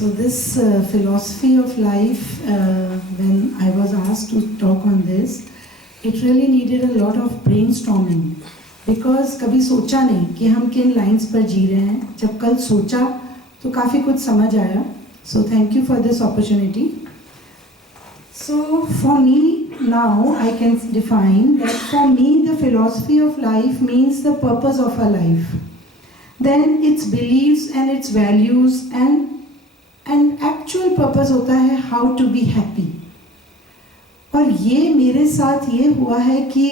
So this philosophy of life, when I was asked to talk on this, it really needed a lot of brainstorming. Because कभी सोचा नहीं कि हम किन lines पर जी रहे हैं. जब कल सोचा तो काफ़ी कुछ समझ आया. So thank you for this opportunity. So for me now I can define that for me the philosophy of life means the purpose of a life. Then its beliefs and its values and actual purpose होता है how to be happy. और ये मेरे साथ ये हुआ है कि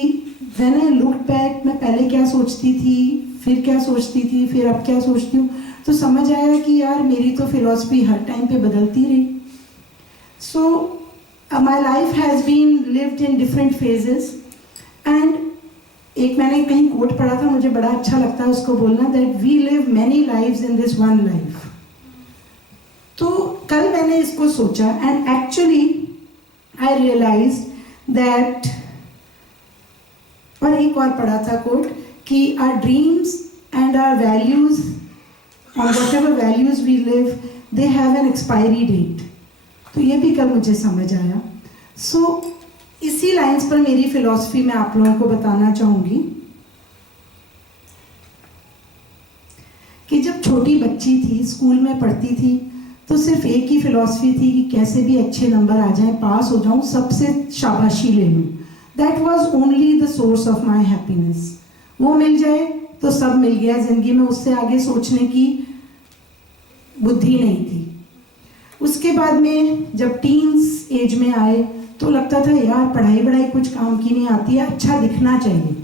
when I looked back, मैं पहले क्या सोचती थी, फिर क्या सोचती थी, फिर अब क्या सोचती हूँ, तो समझ आया कि यार मेरी तो फिलॉसफी हर टाइम पे बदलती रही. So my life has been lived in different phases and एक मैंने कहीं कोट पढ़ा था, मुझे बड़ा अच्छा लगता है उसको बोलना, that we live many lives in this one life. तो कल मैंने इसको सोचा and actually I realized that, और एक और पढ़ा था कोट कि our dreams and our values or whatever values we live, they have an expiry date. तो ये भी कल मुझे समझ आया. So इसी लाइंस पर मेरी फिलॉसफी मैं आप लोगों को बताना चाहूँगी कि जब छोटी बच्ची थी, स्कूल में पढ़ती थी, तो सिर्फ एक ही फिलॉसफी थी कि कैसे भी अच्छे नंबर आ जाएं, पास हो जाऊं, सबसे शाबाशी ले लूं. That was only the source of my happiness. वो मिल जाए तो सब मिल गया ज़िंदगी में, उससे आगे सोचने की बुद्धि नहीं थी. उसके बाद में जब टीन्स एज में आए तो लगता था यार पढ़ाई वढ़ाई कुछ काम की नहीं आती है, अच्छा दिखना चाहिए,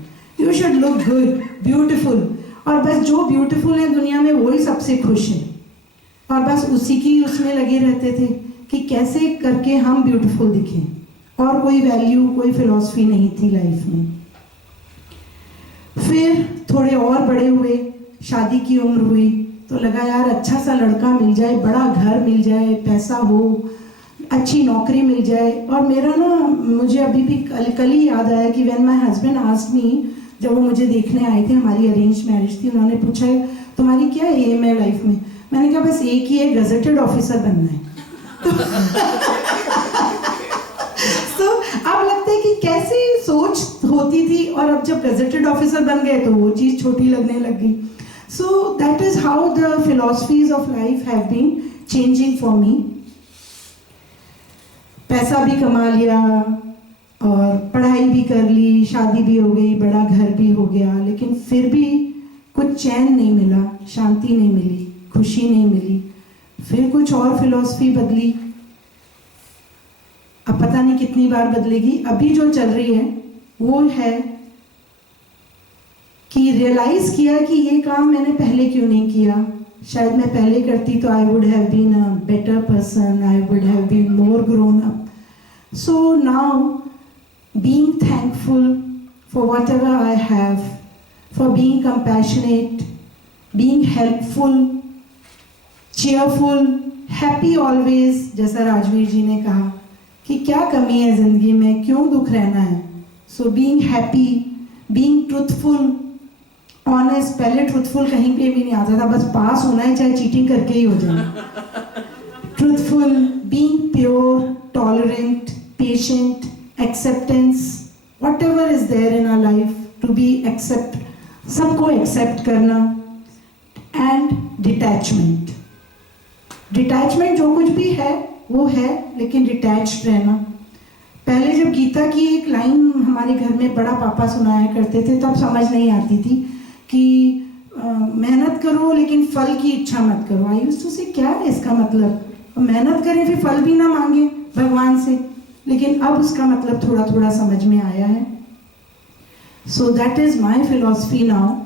you should look good, beautiful, और बस जो ब्यूटिफुल है दुनिया में वही सबसे खुश है, और बस उसी की उसमें लगे रहते थे कि कैसे करके हम ब्यूटीफुल दिखें, और कोई वैल्यू कोई फिलॉसफी नहीं थी लाइफ में. फिर थोड़े और बड़े हुए, शादी की उम्र हुई तो लगा यार अच्छा सा लड़का मिल जाए, बड़ा घर मिल जाए, पैसा हो, अच्छी नौकरी मिल जाए. और मेरा ना, मुझे अभी भी कल ही याद आया कि when my husband asked me, जब वो मुझे देखने आए थे, हमारी अरेंज मैरिज थी, उन्होंने पूछा तुम्हारी क्या एम है लाइफ में. मैंने कहा बस एक ही है, गजेटेड ऑफिसर बनना है. तो अब लगता है कि कैसी सोच होती थी, और अब जब गजेटेड ऑफिसर बन गए तो वो चीज़ छोटी लगने लग गई. So that is how the philosophies of life have been changing for me. पैसा भी कमा लिया और पढ़ाई भी कर ली, शादी भी हो गई, बड़ा घर भी हो गया, लेकिन फिर भी कुछ चैन नहीं मिला, शांति नहीं मिली, खुशी नहीं मिली. फिर कुछ और फिलॉसफी बदली, अब पता नहीं कितनी बार बदलेगी. अभी जो चल रही है वो है कि रियलाइज किया कि ये काम मैंने पहले क्यों नहीं किया. शायद मैं पहले करती तो I would have been a better person, I would have been more grown up. So now being thankful for whatever I have, for being compassionate, being helpful, cheerful, happy always, जैसा राजवीर जी ने कहा कि क्या कमी है ज़िंदगी में, क्यों दुख रहना है. So being happy, being truthful, honest. पहले truthful कहीं पे भी नहीं आता था, बस पास होना है, चाहे चीटिंग करके ही हो जाए. Truthful, being pure, tolerant, patient, acceptance, whatever is there in our life, to be accept, सबको accept करना, and detachment. डिटैचमेंट जो कुछ भी है वो है, लेकिन डिटैच्ड रहना. पहले जब गीता की एक लाइन हमारे घर में बड़ा पापा सुनाया करते थे, तब समझ नहीं आती थी कि मेहनत करो लेकिन फल की इच्छा मत करो. आई यूज्ड टू से क्या है इसका मतलब, मेहनत करें फिर फल भी ना मांगे भगवान से, लेकिन अब उसका मतलब थोड़ा थोड़ा समझ में आया है. सो that is my philosophy now.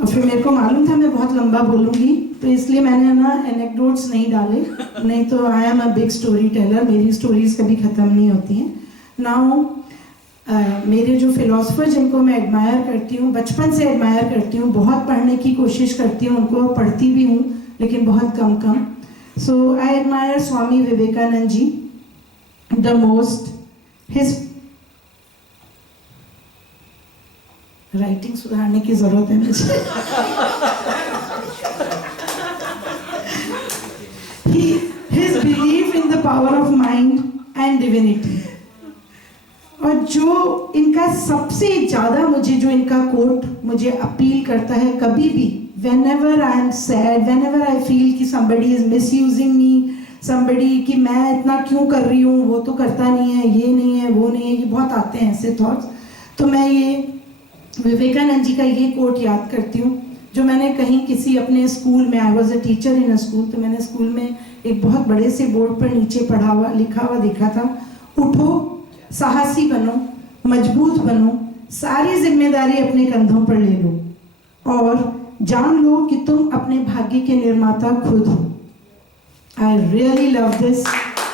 और फिर मेरे को मालूम था मैं बहुत लंबा बोलूँगी, तो इसलिए मैंने ना एनेक्डोट्स नहीं डाले, नहीं तो I am a big story teller, मेरी स्टोरीज कभी ख़त्म नहीं होती हैं. नाउ मेरे जो फिलोसफर जिनको मैं एडमायर करती हूँ, बचपन से एडमायर करती हूँ, बहुत पढ़ने की कोशिश करती हूँ, उनको पढ़ती भी हूँ लेकिन बहुत कम. So I admire Swami Vivekananda ji the most. His writing सुधारने की ज़रूरत है मुझे. his belief in the power of mind and divinity. और जो इनका सबसे ज़्यादा जो इनका कोट मुझे अपील करता है कभी भी, whenever I am sad, whenever I feel कि somebody is misusing me, somebody कि मैं इतना क्यों कर रही हूँ, वो तो करता नहीं है, ये नहीं है, वो नहीं है, ये बहुत आते हैं ऐसे थॉट्स, तो मैं ये विवेकानंद जी का ये कोट याद करती हूँ जो मैंने कहीं किसी अपने स्कूल में, I was a teacher in a school, तो मैंने स्कूल में एक बहुत बड़े से बोर्ड पर नीचे लिखा हुआ देखा था, उठो, साहसी बनो, मजबूत बनो, सारी जिम्मेदारी अपने कंधों पर ले लो और जान लो कि तुम अपने भाग्य के निर्माता खुद हो। I really love this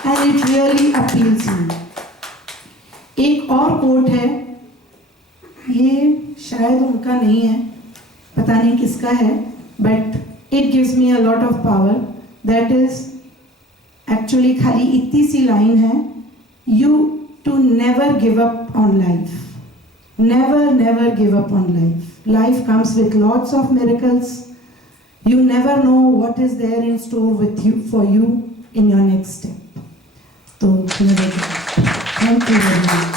and it really appeals me. एक और कोट है, ये शायद उनका नहीं है, पता नहीं किसका है, but it gives me a lot of power. That is actually खाली इतनी सी लाइन है, you to never give up on life. Never give up on life. Life comes with lots of miracles. You never know what is there in store with you for you in your next step. So, thank you very much.